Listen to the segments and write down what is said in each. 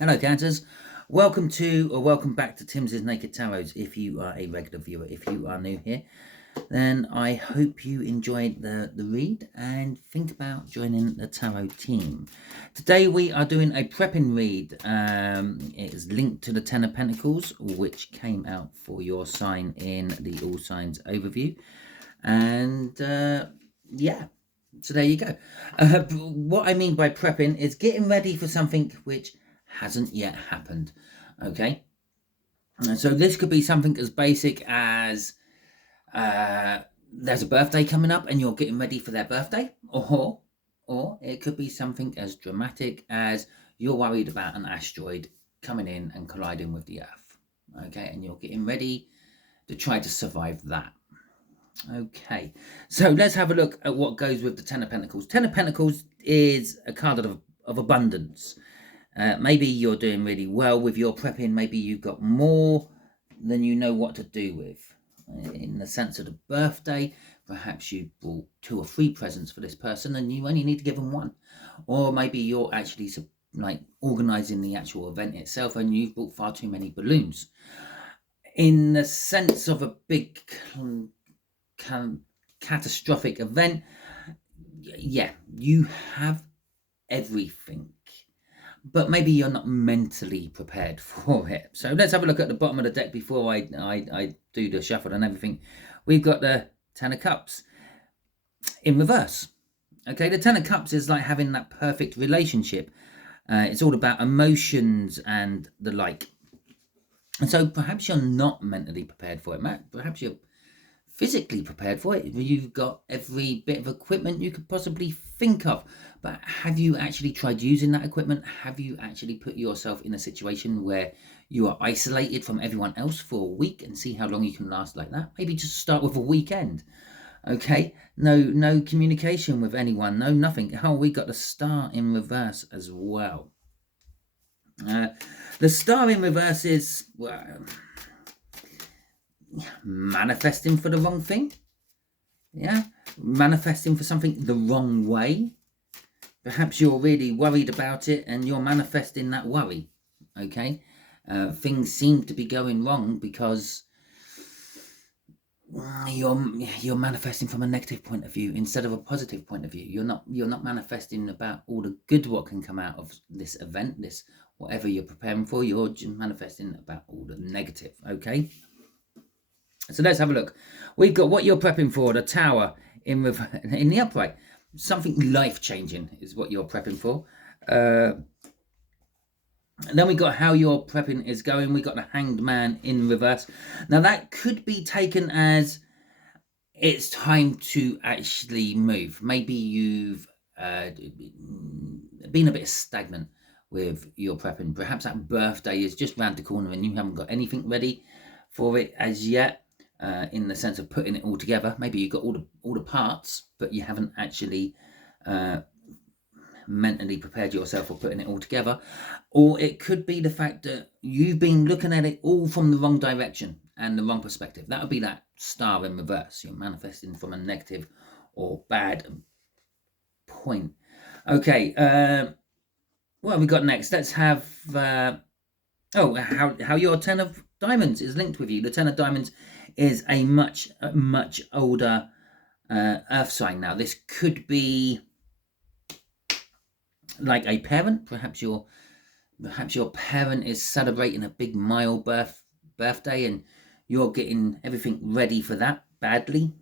Hello, Cancers. Welcome back to Timsy Naked Tarot. If you are a regular viewer, if you are new here, then I hope you enjoyed the read and think about joining the tarot team. Today we are doing a prepping read. It is linked to the Ten of Pentacles, which came out for your sign in the All Signs overview. And yeah, so there you go. What I mean by prepping is getting ready for something which hasn't yet happened. Okay, so this could be something as basic as there's a birthday coming up and you're getting ready for their birthday, or it could be something as dramatic as you're worried about an asteroid coming in and colliding with the Earth. Okay, and you're getting ready to try to survive that. Okay, so let's have a look at what goes with the Ten of Pentacles. Ten of Pentacles is a card of abundance. Maybe you're doing really well with your prepping. Maybe you've got more than you know what to do with. In the sense of the birthday, perhaps you bought 2 or 3 presents for this person and you only need to give them one. Or maybe you're actually like organizing the actual event itself and you've bought far too many balloons. In the sense of a big catastrophic event, yeah, you have everything, but maybe you're not mentally prepared for it. So let's have a look at the bottom of the deck before I do the shuffle and everything. We've got the Ten of Cups in reverse. Okay, the Ten of Cups is like having that perfect relationship. It's all about emotions and the like. And so perhaps you're not mentally prepared for it, Matt. Perhaps you're physically prepared for it. You've got every bit of equipment you could possibly think of, but have you actually tried using that equipment? Have you actually put yourself in a situation where you are isolated from everyone else for a week and see how long you can last like that? Maybe just start with a weekend. Okay, no communication with anyone, no nothing. Oh, we got the Star in reverse as well. The Star in reverse is, well, manifesting for the wrong thing. Yeah, manifesting for something the wrong way. Perhaps you're really worried about it and you're manifesting that worry. Okay, things seem to be going wrong because you're manifesting from a negative point of view instead of a positive point of view. You're not manifesting about all the good what can come out of this event, this whatever you're preparing for. You're just manifesting about all the negative. Okay. So let's have a look. We've got what you're prepping for, the Tower in the upright. Something life-changing is what you're prepping for. And then we got how your prepping is going. We got the Hanged Man in reverse. Now that could be taken as it's time to actually move. Maybe you've been a bit stagnant with your prepping. Perhaps that birthday is just round the corner and you haven't got anything ready for it as yet. In the sense of putting it all together. Maybe you've got all the parts, but you haven't actually mentally prepared yourself for putting it all together. Or it could be the fact that you've been looking at it all from the wrong direction and the wrong perspective. That would be that Star in reverse. You're manifesting from a negative or bad point. Okay, what have we got next? Let's have how your Ten of Diamonds is linked with you. The Ten of Diamonds is a much older earth sign now. This could be like a parent. Perhaps your parent is celebrating a big birthday and you're getting everything ready for that badly,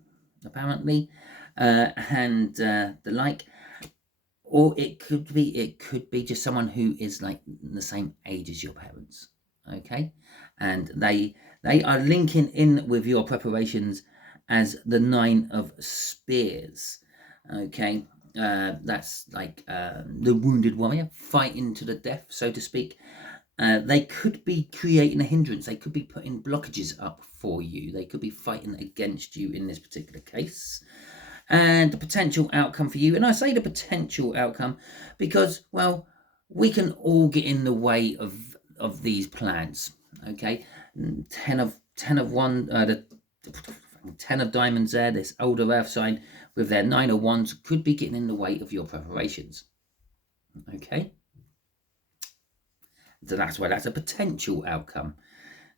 apparently, and the like. Or it could be just someone who is like the same age as your parents. Okay, and they are linking in with your preparations as the Nine of Spears. Okay, that's like the wounded warrior fighting to the death, so to speak. They could be creating a hindrance. They could be putting blockages up for you. They could be fighting against you in this particular case. And the potential outcome for you. And I say the potential outcome because, well, we can all get in the way of these plans. Okay, ten of the 10 of diamonds there, this older earth sign with their 9 of wands could be getting in the way of your preparations. Okay, So that's why that's a potential outcome.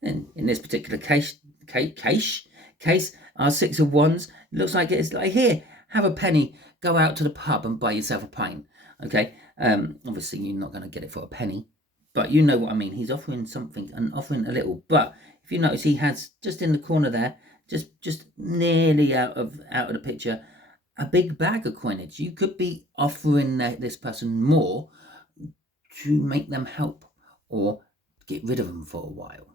And in this particular case, our Six of Wands looks like it's like, here, have a penny, go out to the pub and buy yourself a pint. Okay, obviously you're not going to get it for a penny, but you know what I mean. He's offering something and offering a little. But if you notice, he has just in the corner there, just nearly out of the picture, a big bag of coinage. You could be offering this person more to make them help or get rid of them for a while.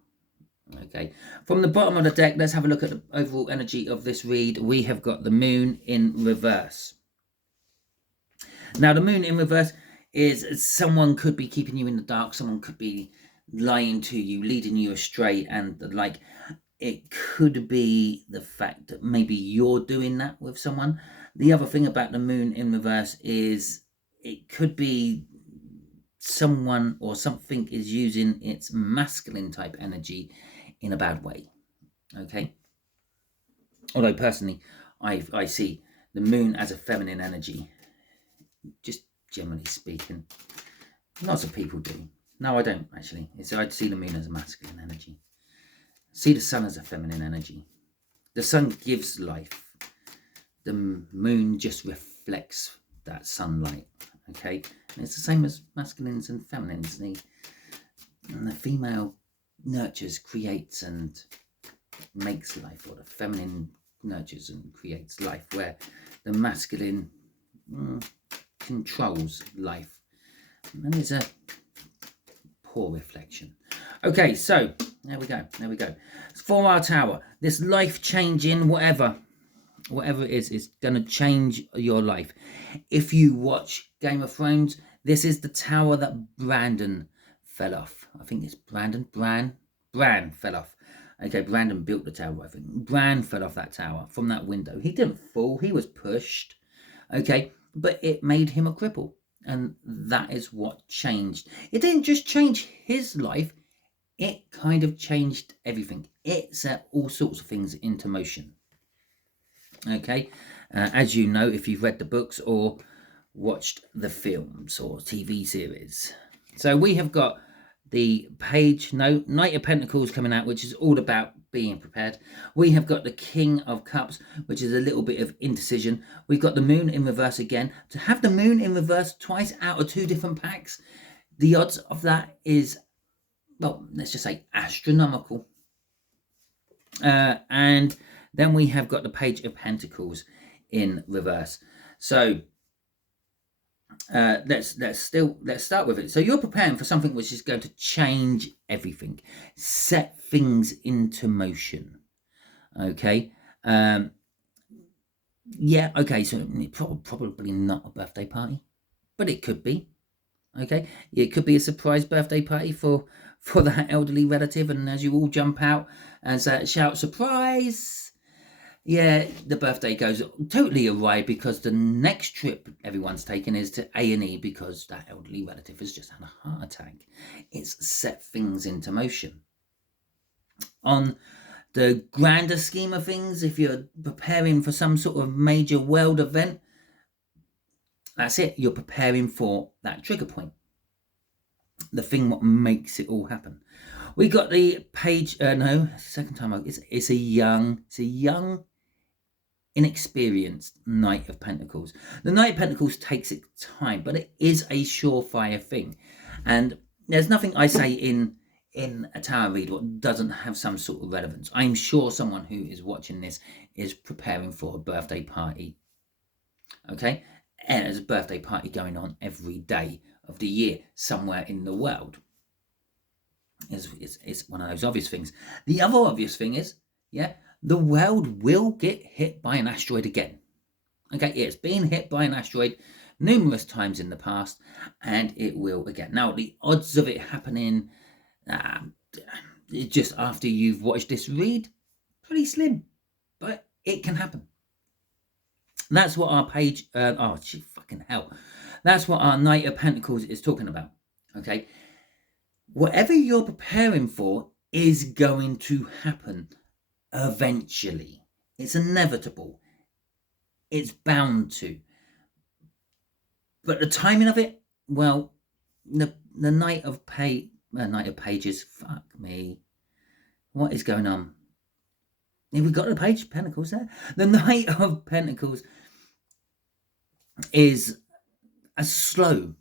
Okay, from the bottom of the deck, let's have a look at the overall energy of this read. We have got the moon in reverse. Now, the moon in reverse is someone could be keeping you in the dark. Someone could be lying to you, leading you astray. And like, it could be the fact that maybe you're doing that with someone. The other thing about the moon in reverse is it could be someone or something is using its masculine type energy in a bad way. Okay, although personally I see the moon as a feminine energy, just generally speaking. Lots of people do. No, I don't actually. I see the moon as a masculine energy. See the sun as a feminine energy. The sun gives life. The moon just reflects that sunlight. Okay, and it's the same as masculines and feminines. And the female nurtures, creates and makes life, or the feminine nurtures and creates life, where the masculine controls life. And there's a poor reflection. Okay, so there we go. It's for our tower. This life-changing whatever it is going to change your life. If you watch Game of Thrones, this is the tower that Brandon fell off. I think it's Bran fell off. Okay, Brandon built the tower, I think. Bran fell off that tower from that window. He didn't fall, he was pushed. Okay, but it made him a cripple. And that is what changed. It didn't just change his life, it kind of changed everything. It set all sorts of things into motion. Okay, as you know, if you've read the books or watched the films or TV series. So we have got the Knight of Pentacles coming out, which is all about being prepared. We have got the King of Cups, which is a little bit of indecision. We've got the moon in reverse again. To have the moon in reverse twice out of 2 different packs, the odds of that is, well, let's just say astronomical. And then we have got the Page of Pentacles in reverse. So let's start with it. So you're preparing for something which is going to change everything, set things into motion. Okay. Yeah. Okay. So probably not a birthday party, but it could be. Okay. It could be a surprise birthday party for that elderly relative, and as you all jump out and shout surprise. Yeah, the birthday goes totally awry because the next trip everyone's taken is to A&E because that elderly relative has just had a heart attack. It's set things into motion. On the grander scheme of things, if you're preparing for some sort of major world event, that's it. You're preparing for that trigger point. The thing what makes it all happen. We got the page, second time, it's a young, inexperienced Knight of Pentacles. The Knight of Pentacles takes its time, but it is a surefire thing. And there's nothing I say in a tarot read what doesn't have some sort of relevance. I'm sure someone who is watching this is preparing for a birthday party. Okay? And there's a birthday party going on every day of the year somewhere in the world. It's one of those obvious things. The other obvious thing is, the world will get hit by an asteroid again. Okay, it's been hit by an asteroid numerous times in the past, and it will again. Now, the odds of it happening just after you've watched this read, pretty slim, but it can happen. That's what our page, that's what our Knight of Pentacles is talking about. Okay, whatever you're preparing for is going to happen. Eventually, it's inevitable, it's bound to, but the timing of it, well, the Knight of Knight of Pages. Fuck me. What is going on? Have we got the Page of Pentacles there? The Knight of Pentacles is a slow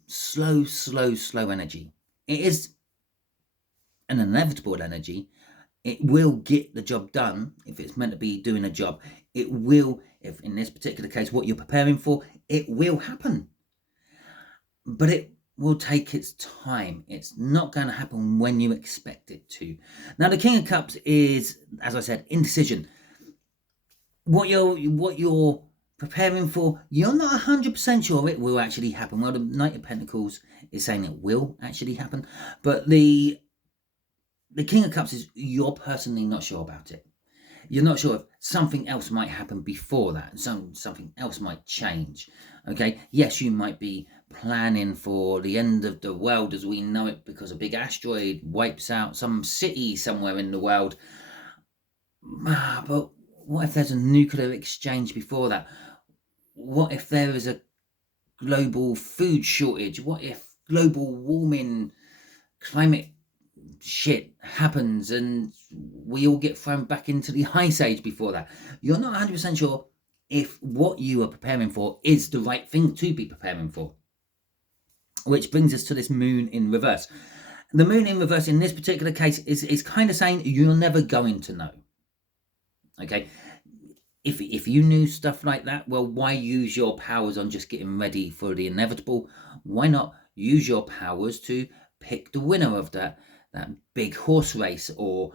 energy. It is an inevitable energy. It will get the job done if it's meant to be doing a job. It will, if in this particular case, what you're preparing for, it will happen. But it will take its time. It's not going to happen when you expect it to. Now, the King of Cups is, as I said, indecision. What you're preparing for, you're not 100% sure it will actually happen. Well, the Knight of Pentacles is saying it will actually happen, but the King of Cups is you're personally not sure about it. You're not sure if something else might happen before that. Something else might change. Okay, yes, you might be planning for the end of the world as we know it because a big asteroid wipes out some city somewhere in the world. But what if there's a nuclear exchange before that? What if there is a global food shortage? What if global warming, climate shit happens and we all get thrown back into the ice age before that? You're not 100% sure if what you are preparing for is the right thing to be preparing for. Which brings us to this moon in reverse. The moon in reverse in this particular case is kind of saying you're never going to know. Okay, if you knew stuff like that, well, why use your powers on just getting ready for the inevitable? Why not use your powers to pick the winner of that big horse race or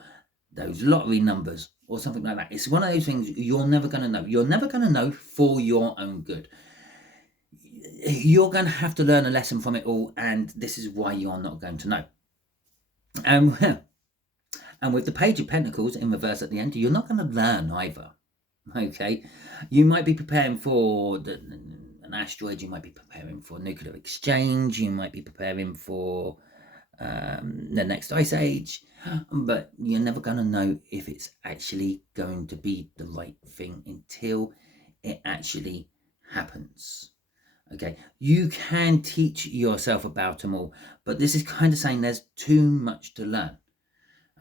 those lottery numbers or something like that? It's one of those things you're never going to know. You're never going to know for your own good. You're going to have to learn a lesson from it all, and this is why you're not going to know. And with the Page of Pentacles in reverse at the end, you're not going to learn either. Okay, you might be preparing for an asteroid, you might be preparing for nuclear exchange, you might be preparing for the next ice age, but you're never going to know if it's actually going to be the right thing until it actually happens. Okay, you can teach yourself about them all, but this is kind of saying there's too much to learn.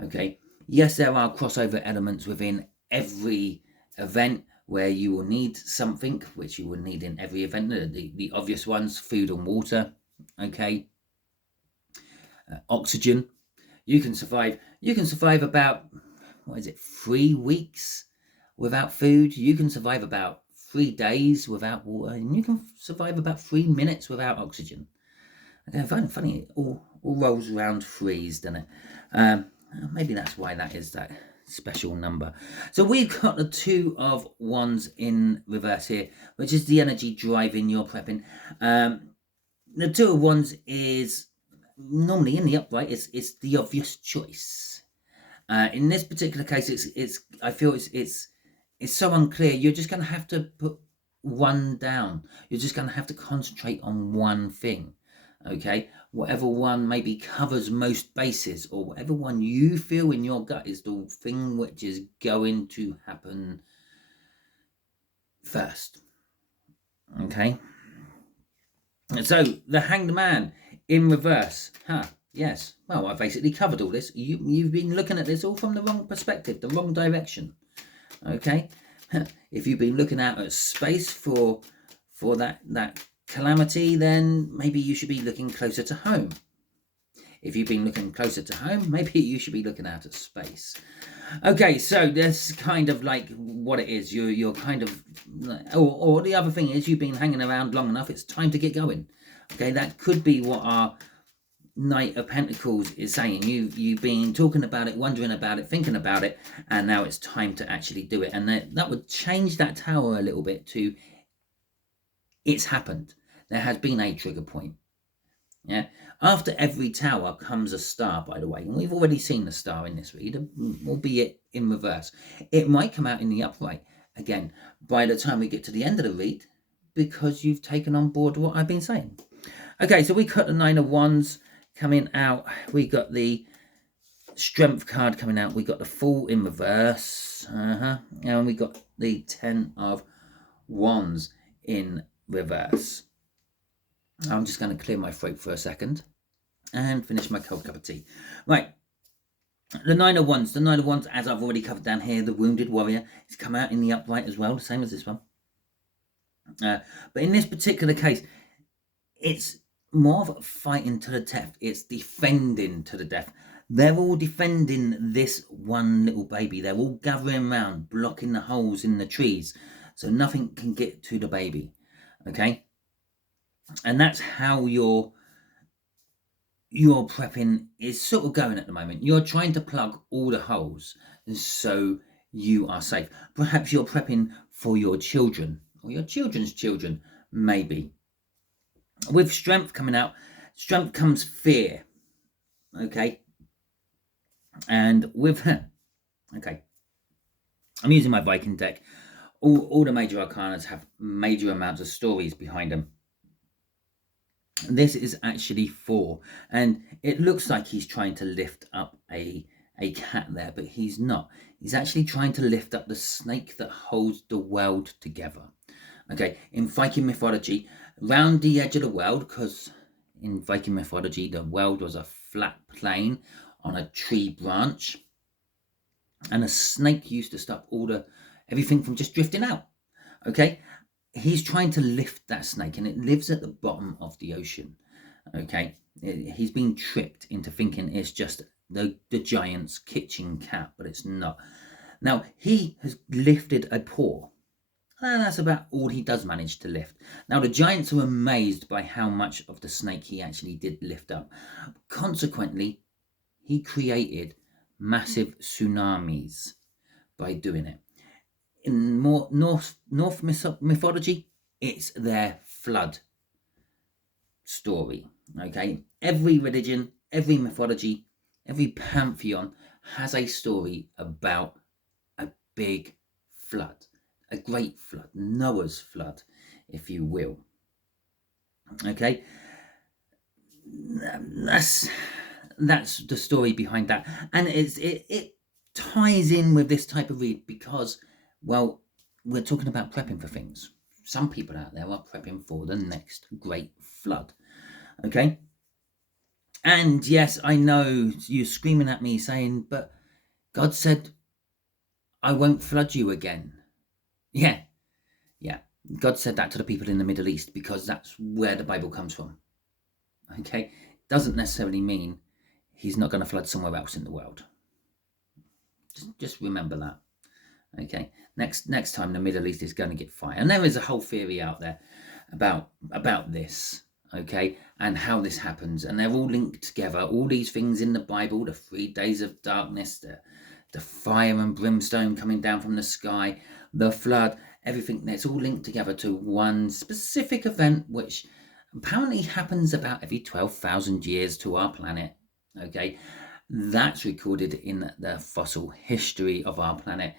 Okay, yes, there are crossover elements within every event where you will need something, which you will need in every event. The obvious ones, food and water. Okay, oxygen. You can survive about, 3 weeks without food. You can survive about 3 days without water, and you can survive about 3 minutes without oxygen. Okay, I find it funny, it all rolls around threes, doesn't it? Maybe that's why that is that special number. So we've got the Two of Wands in reverse here, which is the energy driving your prepping. The Two of Wands is normally in the upright. It's the obvious choice. In this particular case, I feel it's so unclear. You're just going to have to put one down. You're just going to have to concentrate on one thing. Okay, whatever one maybe covers most bases, or whatever one you feel in your gut is the thing which is going to happen first. Okay, so the Hanged Man in reverse. Yes, well, I basically covered all this. You've been looking at this all from the wrong perspective, the wrong direction. Okay, if you've been looking out at space for that calamity, then maybe you should be looking closer to home. If you've been looking closer to home, maybe you should be looking out at space. Okay, so that's kind of like what it is. You're kind of, or the other thing is you've been hanging around long enough. It's time to get going. Okay, that could be what our Knight of Pentacles is saying. You've been talking about it, wondering about it, thinking about it, and now it's time to actually do it. And that would change that tower a little bit to it's happened. There has been a trigger point. Yeah. After every tower comes a star, by the way, and we've already seen the star in this read, albeit in reverse. It might come out in the upright again by the time we get to the end of the read, because you've taken on board what I've been saying. Okay, so we got the Nine of Wands coming out. We got the Strength card coming out. We got the Fool in reverse. And we got the Ten of Wands in reverse. I'm just going to clear my throat for a second. and finish my cold cup of tea. Right. The Nine of Wands. The Nine of Wands, as I've already covered down here, the Wounded Warrior. It's come out in the upright as well, the same as this one. But in this particular case, it's more of fighting to the death. It's defending to the death. They're all defending this one little baby. They're all gathering around, blocking the holes in the trees, so nothing can get to the baby. Okay? And that's how your prepping is sort of going at the moment. You're trying to plug all the holes so you are safe. Perhaps you're prepping for your children or your children's children, maybe. With strength coming out, strength comes fear. Okay. And with, okay, I'm using my Viking deck. All the major arcanas have major amounts of stories behind them. This is actually 4, and it looks like he's trying to lift up a cat there, but he's not. He's actually trying to lift up the snake that holds the world together. Okay, in Viking mythology, round the edge of the world, because in Viking mythology the world was a flat plane on a tree branch, and a snake used to stop everything from just drifting out. Okay, he's trying to lift that snake, and it lives at the bottom of the ocean. Okay, he's been tricked into thinking it's just the giant's kitchen cat, but it's not. Now, he has lifted a paw, and that's about all he does manage to lift. Now, the giants are amazed by how much of the snake he actually did lift up. Consequently, he created massive tsunamis by doing it. In more North mythology, it's their flood story. Okay, every religion, every mythology, every pantheon has a story about a big flood, a great flood, Noah's flood, if you will. Okay, that's the story behind that, and it ties in with this type of read because, well, we're talking about prepping for things. Some people out there are prepping for the next great flood. Okay, and yes, I know you're screaming at me saying, but God said I won't flood you again. Yeah, God said that to the people in the Middle East because that's where the Bible comes from. Okay, doesn't necessarily mean he's not going to flood somewhere else in the world. Just remember that. Okay, next time the Middle East is going to get fire, and there is a whole theory out there about this. Okay, and how this happens, and they're all linked together. All these things in the Bible, the 3 days of darkness, the fire and brimstone coming down from the sky, the flood, everything, that's all linked together to one specific event, which apparently happens about every 12,000 years to our planet. Okay, that's recorded in the fossil history of our planet,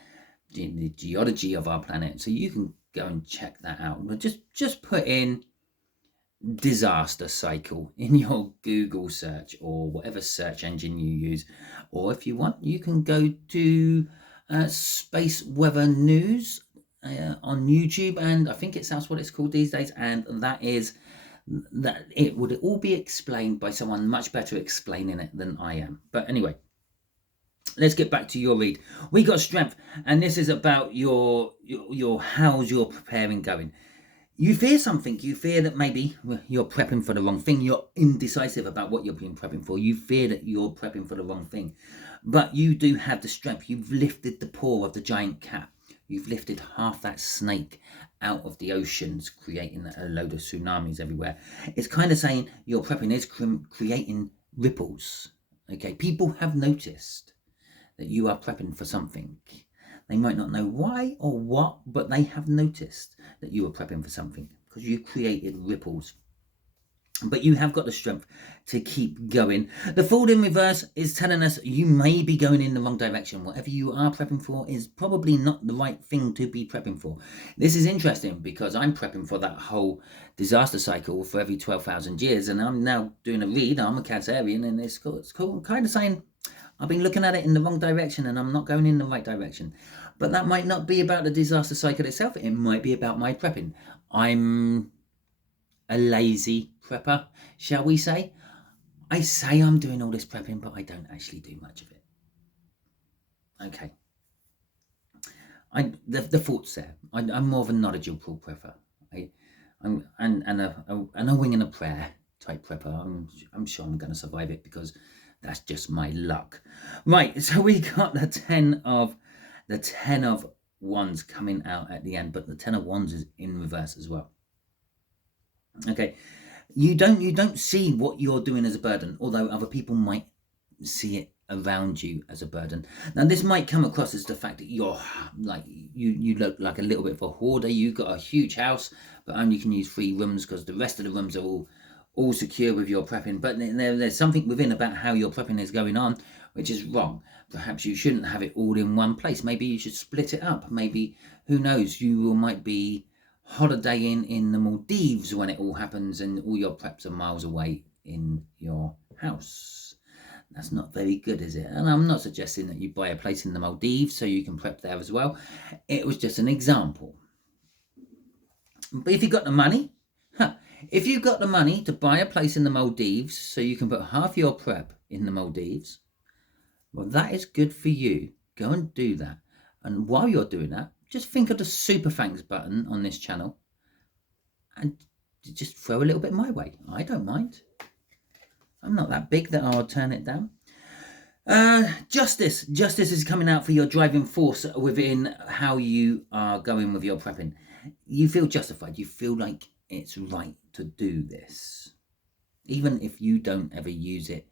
in the geology of our planet. So you can go and check that out. But just put in disaster cycle in your Google search or whatever search engine you use, or if you want, you can go to Space Weather News on YouTube, and I think that's what it's called these days, and that it would all be explained by someone much better explaining it than I am. But anyway, let's get back to your read. We got strength, and this is about your how's your preparing going. You fear something. You fear that maybe you're prepping for the wrong thing. You're indecisive about what you're being prepping for. You fear that you're prepping for the wrong thing. But you do have the strength. You've lifted the paw of the giant cat. You've lifted half that snake out of the oceans, creating a load of tsunamis everywhere. It's kind of saying your prepping is creating ripples. Okay, people have noticed that you are prepping for something. They might not know why or what, but they have noticed that you are prepping for something because you created ripples. But you have got the strength to keep going. The Fool in reverse is telling us you may be going in the wrong direction. Whatever you are prepping for is probably not the right thing to be prepping for. This is interesting because I'm prepping for that whole disaster cycle for every 12,000 years, and I'm now doing a read. I'm a Cancerian, and it's cool, kind of saying I've been looking at it in the wrong direction and I'm not going in the right direction. But that might not be about the disaster cycle itself. It might be about my prepping. I'm a lazy prepper, shall we say. I say I'm doing all this prepping, but I don't actually do much of it. Okay. The thought's there. I'm more of a knowledgeable prepper. I'm a wing and a prayer type prepper. I'm sure I'm going to survive it because that's just my luck. Right. So we got the ten of wands coming out at the end, but the 10 of wands is in reverse as well. Okay. You don't see what you're doing as a burden, although other people might see it around you as a burden. Now this might come across as the fact that you're like you look like a little bit of a hoarder. You've got a huge house but only can use 3 rooms because the rest of the rooms are all secure with your prepping. But there's something within about how your prepping is going on which is wrong. Perhaps you shouldn't have it all in one place. Maybe you should split it up. Maybe, who knows, you might be holidaying in the Maldives when it all happens and all your preps are miles away in your house. That's not very good, is it? And I'm not suggesting that you buy a place in the Maldives so you can prep there as well. It was just an example. But if you've got the money, if you've got the money to buy a place in the Maldives so you can put half your prep in the Maldives, well, that is good for you. Go and do that. And while you're doing that, just think of the super thanks button on this channel and just throw a little bit my way. I don't mind. I'm not that big that I'll turn it down. Justice is coming out for your driving force within how you are going with your prepping. You feel justified. You feel like it's right to do this, even if you don't ever use it,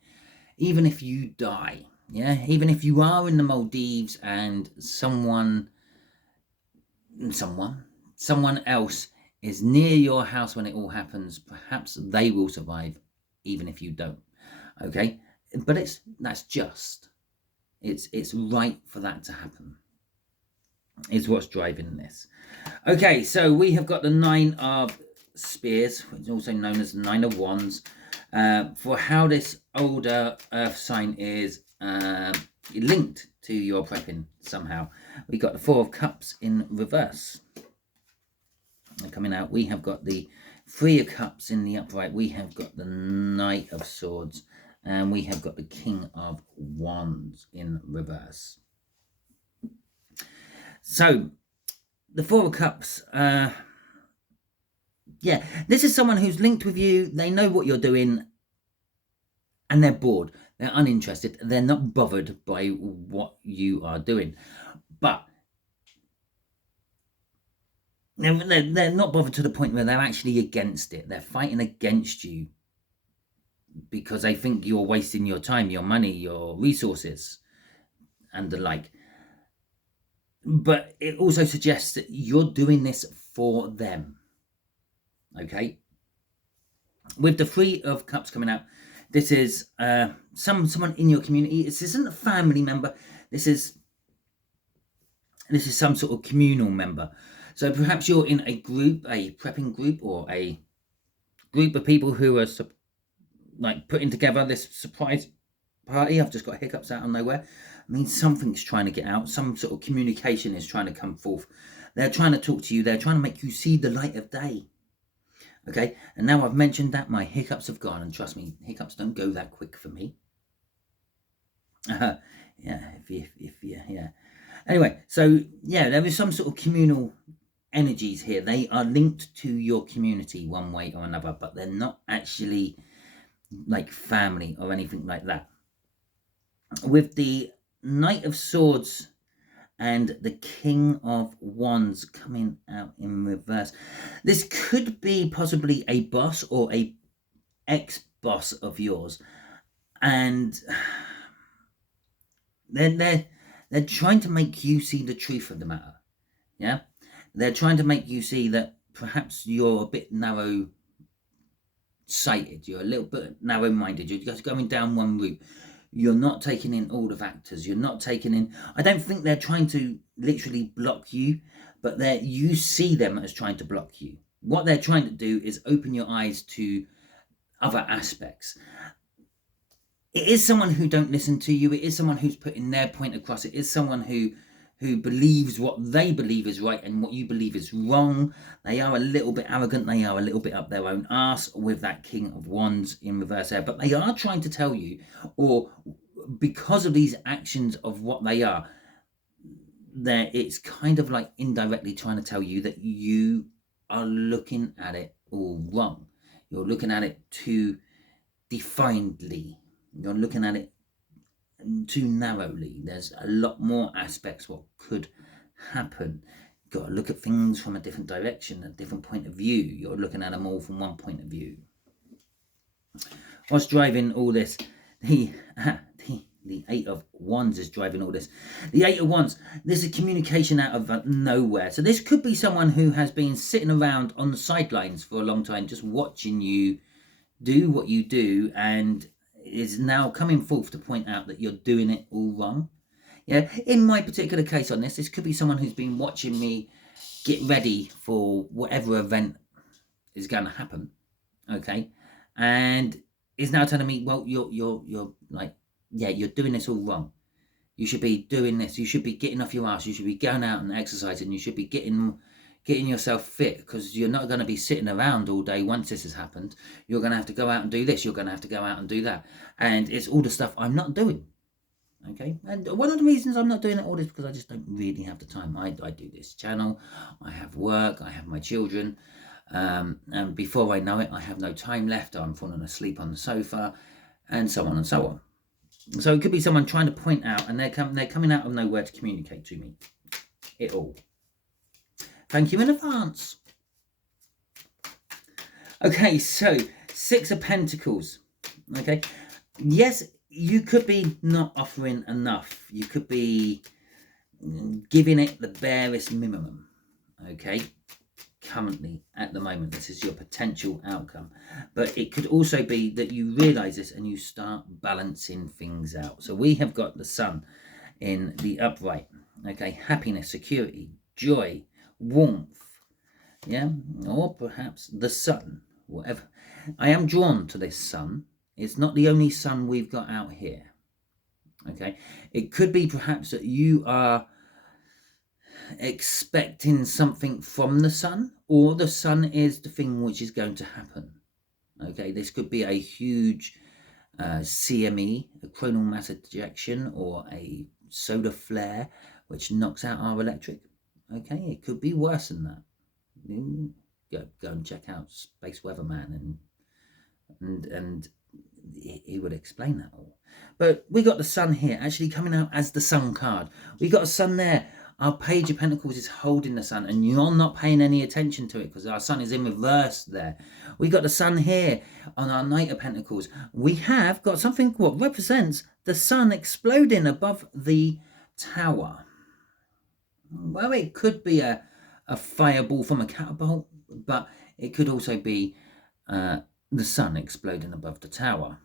even if you die. Yeah, even if you are in the Maldives and someone else is near your house when it all happens, perhaps they will survive even if you don't. Okay, but that's just. It's right for that to happen. Is what's driving this. Okay, so we have got the 9 of spears, which is also known as the 9 of wands, for how this older earth sign is linked to your prepping somehow. We got the 4 of cups in reverse. And coming out, we have got the 3 of cups in the upright. We have got the Knight of Swords. And we have got the King of Wands in reverse. So, the 4 of Cups, yeah, this is someone who's linked with you. They know what you're doing, and they're bored. They're uninterested. They're not bothered by what you are doing. But they're not bothered to the point where they're actually against it. They're fighting against you because they think you're wasting your time, your money, your resources, and the like. But it also suggests that you're doing this for them. Okay? With the 3 of Cups coming out, this is someone in your community. This isn't a family member. This is some sort of communal member. So perhaps you're in a group, a prepping group, or a group of people who are like putting together this surprise party. I've just got hiccups out of nowhere. I mean, something's trying to get out. Some sort of communication is trying to come forth. They're trying to talk to you. They're trying to make you see the light of day. Okay, and now I've mentioned that, my hiccups have gone, and trust me, hiccups don't go that quick for me. Yeah, yeah. Anyway, so yeah, there is some sort of communal energies here. They are linked to your community one way or another, but they're not actually like family or anything like that. With the Knight of Swords and the King of Wands coming out in reverse, this could be possibly a boss or a ex-boss of yours, and they're trying to make you see the truth of the matter. Yeah, they're trying to make you see that perhaps you're a bit narrow-sighted, you're a little bit narrow-minded, you're just going down one route. You're not taking in all the factors. You're not taking in. I don't think they're trying to literally block you, but you see them as trying to block you. What they're trying to do is open your eyes to other aspects. It is someone who don't listen to you. It is someone who's putting their point across. It is someone who who believes what they believe is right and what you believe is wrong. They are a little bit arrogant. They are a little bit up their own arse with that King of Wands in reverse there. But they are trying to tell you, or because of these actions of what they are, there it's kind of like indirectly trying to tell you that you are looking at it all wrong. You're looking at it too definedly. You're looking at it too narrowly. There's a lot more aspects what could happen. You've got to look at things from a different direction, a different point of view. You're looking at them all from one point of view. What's driving all this? The Eight of Wands is driving all this. The Eight of Wands, this is communication out of nowhere. So this could be someone who has been sitting around on the sidelines for a long time, just watching you do what you do, and is now coming forth to point out that you're doing it all wrong. Yeah, in my particular case on this could be someone who's been watching me get ready for whatever event is going to happen, okay, and is now telling me, well, you're like, yeah, you're doing this all wrong. You should be doing this. You should be getting off your ass. You should be going out and exercising. You should be getting yourself fit, because you're not going to be sitting around all day once this has happened. You're going to have to go out and do this. You're going to have to go out and do that. And it's all the stuff I'm not doing. Okay. And one of the reasons I'm not doing it all is because I just don't really have the time. I do this channel. I have work. I have my children. And before I know it, I have no time left. I'm falling asleep on the sofa, and so on and so on. So it could be someone trying to point out, and they're coming out of nowhere to communicate to me it all. Thank you in advance. Okay, so Six of Pentacles. Okay, yes, you could be not offering enough. You could be giving it the barest minimum. Okay, currently, at the moment, this is your potential outcome. But it could also be that you realize this and you start balancing things out. So we have got the Sun in the upright. Okay, happiness, security, joy, warmth, yeah, or perhaps the Sun, whatever. I am drawn to this Sun. It's not the only Sun we've got out here. Okay, it could be perhaps that you are expecting something from the Sun, or the Sun is the thing which is going to happen. Okay, this could be a huge CME, a coronal mass ejection, or a solar flare which knocks out our electric. Okay, it could be worse than that. Go and check out Space Weatherman, and he would explain that all. But we got the Sun here, actually coming out as the Sun card. We got a Sun there. Our Page of Pentacles is holding the Sun, and you're not paying any attention to it because our Sun is in reverse there. We got the Sun here on our Knight of Pentacles. We have got something what represents the Sun exploding above the Tower. Well, it could be a fireball from a catapult, but it could also be the Sun exploding above the Tower,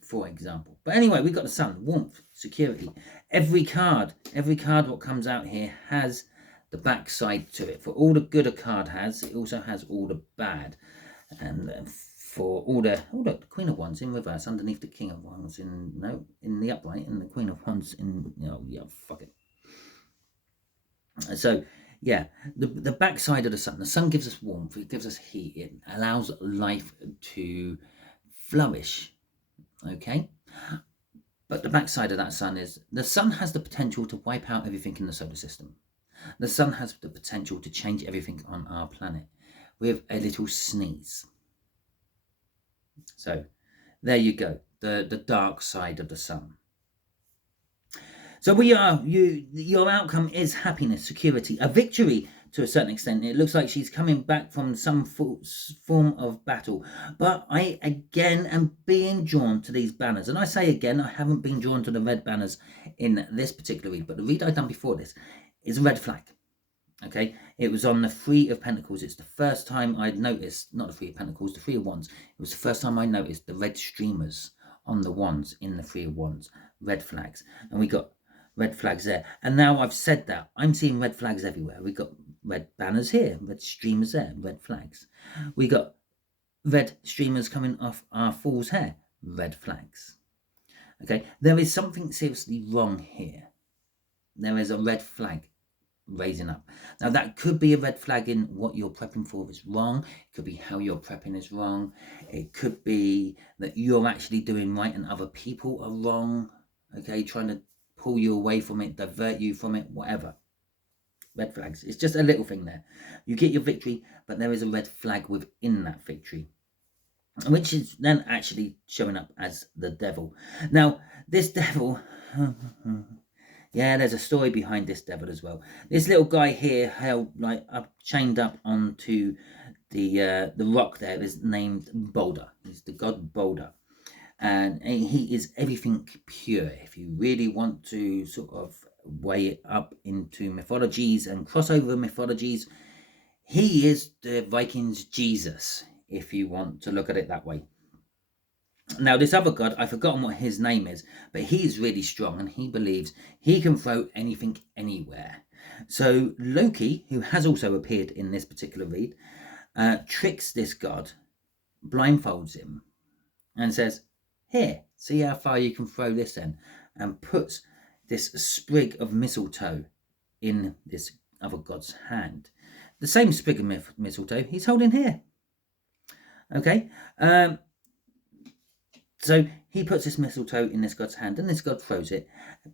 for example. But anyway, we've got the Sun, warmth, security. Every card what comes out here has the back side to it. For all the good a card has, it also has all the bad. And for all the Queen of Wands in reverse underneath the King of Wands in the upright, and the Queen of Wands in, fuck it. So yeah, the back side of the Sun. The Sun gives us warmth. It gives us heat. It allows life to flourish. Okay, but the backside of that Sun is the Sun has the potential to wipe out everything in the solar system. The Sun has the potential to change everything on our planet with a little sneeze. So there you go, the dark side of the Sun. So your outcome is happiness, security, a victory to a certain extent. It looks like she's coming back from some form of battle. But I, again, am being drawn to these banners. And I say again, I haven't been drawn to the red banners in this particular read. But the read I've done before this is a red flag. Okay, it was on the Three of Pentacles. It's the first time I'd noticed, not the Three of Pentacles, the Three of Wands. It was the first time I noticed the red streamers on the wands in the Three of Wands, red flags. And we got red flags there. And now I've said that, I'm seeing red flags everywhere. We got red banners here, red streamers there, red flags. We got red streamers coming off our Fool's hair, red flags. Okay, there is something seriously wrong here. there is a red flag raising up. Now that could be a red flag in what you're prepping for is wrong. It could be how you're prepping is wrong. It could be that you're actually doing right and other people are wrong. Okay, trying to pull you away from it, divert you from it, whatever. Red flags. It's just a little thing there. You get your victory, but there is a red flag within that victory, which is then actually showing up as the devil. Now, this devil, yeah, there's a story behind this devil as well. This little guy here, held like up, chained up onto the rock there, is named Boulder. He's the god Boulder, and he is everything pure. If you really want to sort of weigh it up into mythologies and crossover mythologies, he is the Vikings' Jesus, if you want to look at it that way. Now, this other god, I've forgotten what his name is, but he's really strong and he believes he can throw anything anywhere. So Loki, who has also appeared in this particular read, tricks this god, blindfolds him, and says, "Here, see how far you can throw this in," and puts this sprig of mistletoe in this other god's hand. The same sprig of mistletoe he's holding here. Okay, so he puts this mistletoe in this god's hand, and this god throws it.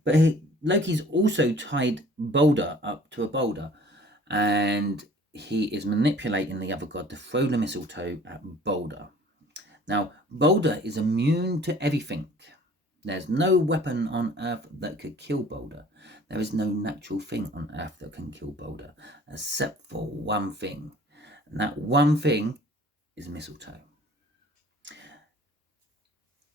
But Loki's also tied Boulder up to a boulder, and he is manipulating the other god to throw the mistletoe at Boulder. Now, Boulder is immune to everything. There's no weapon on Earth that could kill Boulder. There is no natural thing on Earth that can kill Boulder, except for one thing. And that one thing is mistletoe.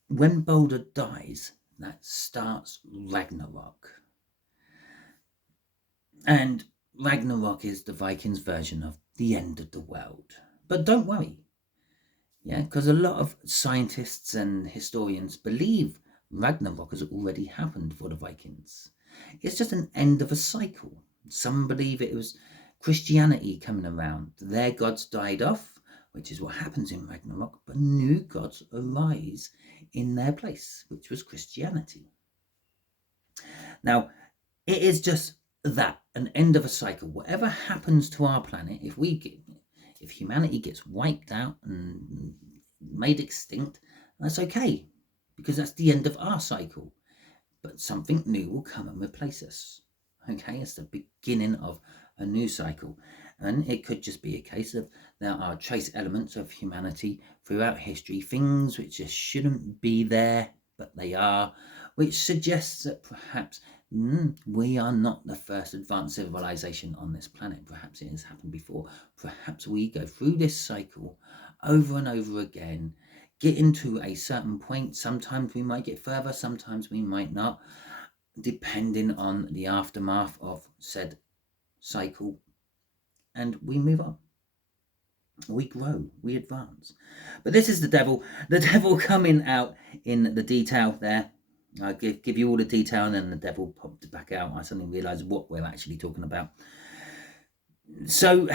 When Boulder dies, that starts Ragnarok. And Ragnarok is the Vikings' version of the end of the world. But don't worry. Yeah, because a lot of scientists and historians believe Ragnarok has already happened for the Vikings. It's just an end of a cycle. Some believe it was Christianity coming around. Their gods died off, which is what happens in Ragnarok, but new gods arise in their place, which was Christianity. Now, it is just that, an end of a cycle. Whatever happens to our planet, if humanity gets wiped out and made extinct, that's okay, because that's the end of our cycle. But something new will come and replace us. Okay, it's the beginning of a new cycle. And it could just be a case of there are trace elements of humanity throughout history, things which just shouldn't be there, but they are, which suggests that perhaps we are not the first advanced civilization on this planet. Perhaps it has happened before. Perhaps we go through this cycle over and over again, getting to a certain point. Sometimes we might get further, sometimes we might not, depending on the aftermath of said cycle. And we move on. We grow, we advance. But this is the devil coming out in the detail there. I give you all the detail, and then the devil popped back out. I suddenly realised what we're actually talking about. So,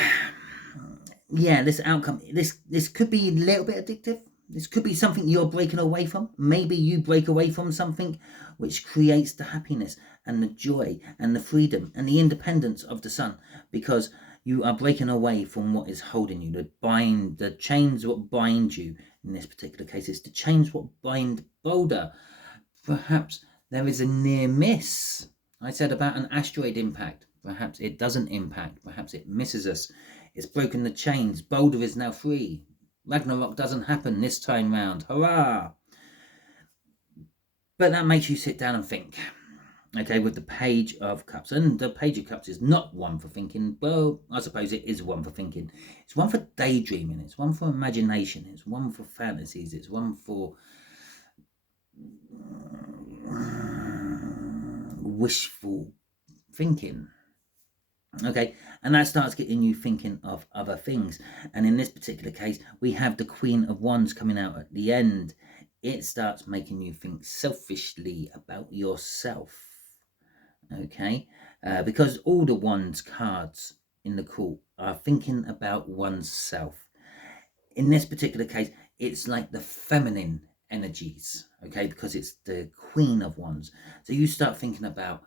yeah, this outcome, this could be a little bit addictive. This could be something you're breaking away from. Maybe you break away from something which creates the happiness and the joy and the freedom and the independence of the sun, because you are breaking away from what is holding you. The chains what bind you. In this particular case, is the chains what bind Boulder. Perhaps there is a near miss. I said about an asteroid impact. Perhaps it doesn't impact. Perhaps it misses us. It's broken the chains. Boulder is now free. Ragnarok doesn't happen this time round. Hurrah! But that makes you sit down and think. Okay, with the Page of Cups. And the Page of Cups is not one for thinking. Well, I suppose it is one for thinking. It's one for daydreaming. It's one for imagination. It's one for fantasies. It's one for wishful thinking. Okay, and that starts getting you thinking of other things. And in this particular case, we have the Queen of Wands coming out at the end. It starts making you think selfishly about yourself. Okay, because all the Wands cards in the court are thinking about oneself. In this particular case, it's like the feminine energies, okay, because it's the Queen of Wands. So you start thinking about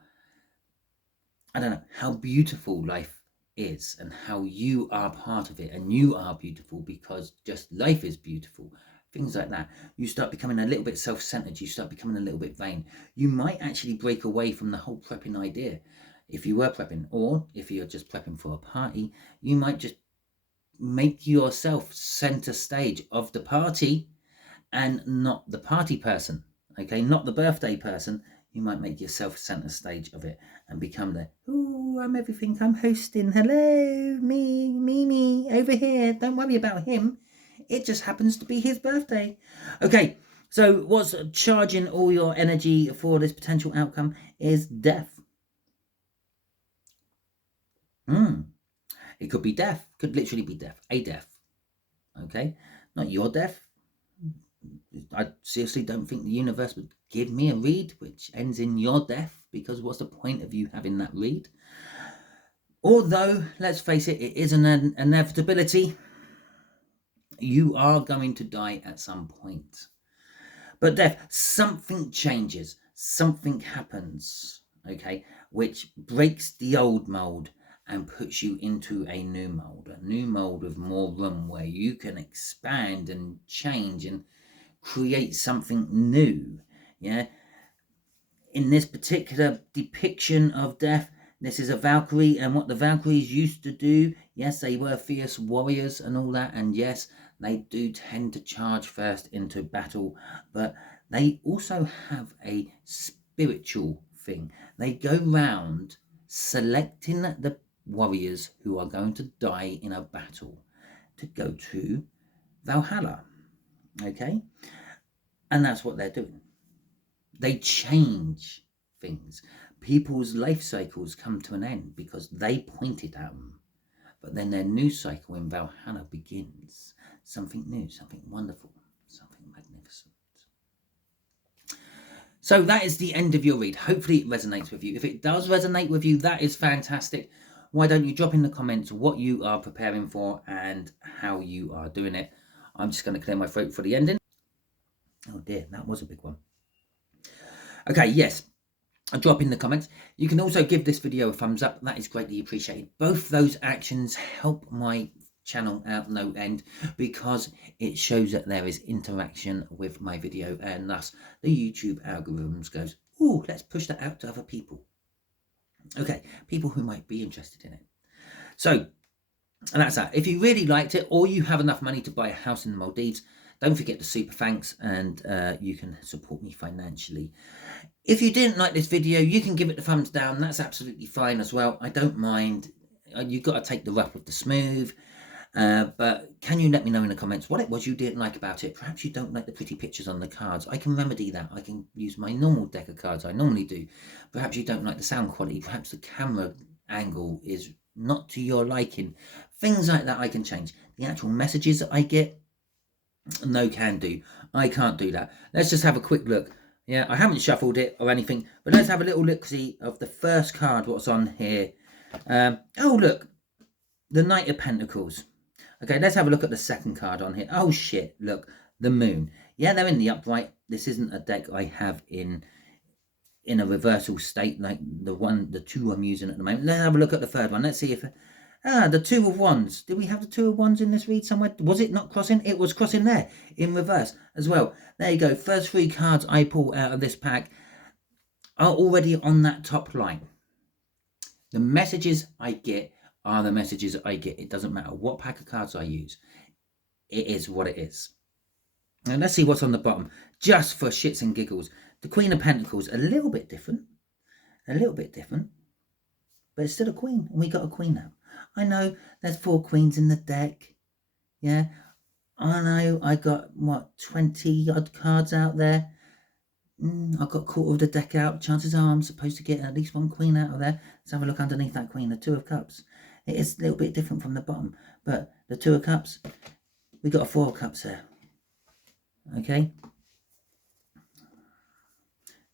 I don't know, how beautiful life is and how you are part of it, and you are beautiful because just life is beautiful. Things like that. You start becoming a little bit self-centered. You start becoming a little bit vain. You might actually break away from the whole prepping idea. If you were prepping, or if you're just prepping for a party, you might just make yourself center stage of the party and not the party person. Okay, not the birthday person. You might make yourself center stage of it and become the, oh, I'm everything, I'm hosting, hello, me, over here, don't worry about him, it just happens to be his birthday. Okay, so what's charging all your energy for this potential outcome is death. It could be death, could literally be death, a death. Okay, not your death. I seriously don't think the universe would give me a read which ends in your death, because what's the point of you having that read? Although, let's face it, it is an inevitability. You are going to die at some point. But death, something changes, something happens, okay, which breaks the old mold and puts you into a new mold with more room where you can expand and change and create something new. Yeah, in this particular depiction of death, this is a Valkyrie, and what the Valkyries used to do, yes, they were fierce warriors and all that, and yes, they do tend to charge first into battle, but they also have a spiritual thing. They go round selecting the warriors who are going to die in a battle to go to Valhalla. Okay, and that's what they're doing. They change things. People's life cycles come to an end because they pointed at them. But then their new cycle in Valhalla begins. Something new, something wonderful, something magnificent. So that is the end of your read. Hopefully it resonates with you. If it does resonate with you, that is fantastic. Why don't you drop in the comments what you are preparing for and how you are doing it. I'm just going to clear my throat for the ending. Oh dear, that was a big one. Okay, yes, drop in the comments. You can also give this video a thumbs up. That is greatly appreciated. Both those actions help my channel out no end, because it shows that there is interaction with my video, and thus the YouTube algorithms goes, oh, let's push that out to other people. Okay, people who might be interested in it. So, and that's that. If you really liked it, or you have enough money to buy a house in the Maldives, don't forget to super thanks, and you can support me financially. If you didn't like this video, you can give it the thumbs down. That's absolutely fine as well. I don't mind. You've got to take the rough with the smooth. But can you let me know in the comments what it was you didn't like about it? Perhaps you don't like the pretty pictures on the cards. I can remedy that. I can use my normal deck of cards I normally do. Perhaps you don't like the sound quality. Perhaps the camera angle is not to your liking. Things like that I can change. The actual messages that I get, no can do. I can't do that. Let's just have a quick look. Yeah, I haven't shuffled it or anything, but let's have a little look-see of the first card, what's on here. Oh, look, the Knight of Pentacles. Okay, let's have a look at the second card on here. Oh, shit, look, the Moon. Yeah, they're in the upright. This isn't a deck I have in a reversal state like the two I'm using at the moment. Let's have a look at the third one. Let's see if... the Two of Wands. Did we have the Two of Wands in this read somewhere? Was it not crossing? It was crossing there in reverse as well. There you go. First three cards I pull out of this pack are already on that top line. The messages I get are the messages I get. It doesn't matter what pack of cards I use. It is what it is. And let's see what's on the bottom, just for shits and giggles. The Queen of Pentacles, a little bit different. A little bit different. But it's still a queen, and we got a queen now. I know there's 4 queens in the deck. Yeah, I know I got, what, 20 odd cards out there. I've got a quarter of the deck out. Chances are I'm supposed to get at least 1 queen out of there. Let's have a look underneath that queen, the Two of Cups. It is a little bit different from the bottom, but the Two of Cups, we got a 4 of Cups there. Okay,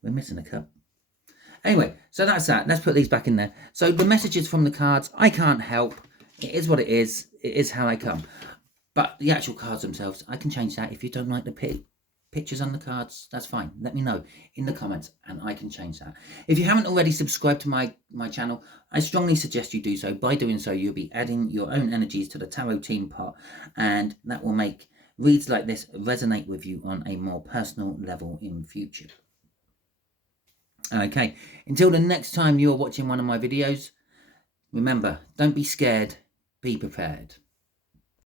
we're missing a cup. Anyway, so that's that. Let's put these back in there. So the messages from the cards, I can't help. It is what it is. It is how I come. But the actual cards themselves, I can change that if you don't like the pictures on the cards, that's fine. Let me know in the comments and I can change that. If you haven't already subscribed to my channel, I strongly suggest you do so. By doing so, you'll be adding your own energies to the tarot team pot, and that will make reads like this resonate with you on a more personal level in future. Okay, until the next time you're watching one of my videos, remember, don't be scared, be prepared.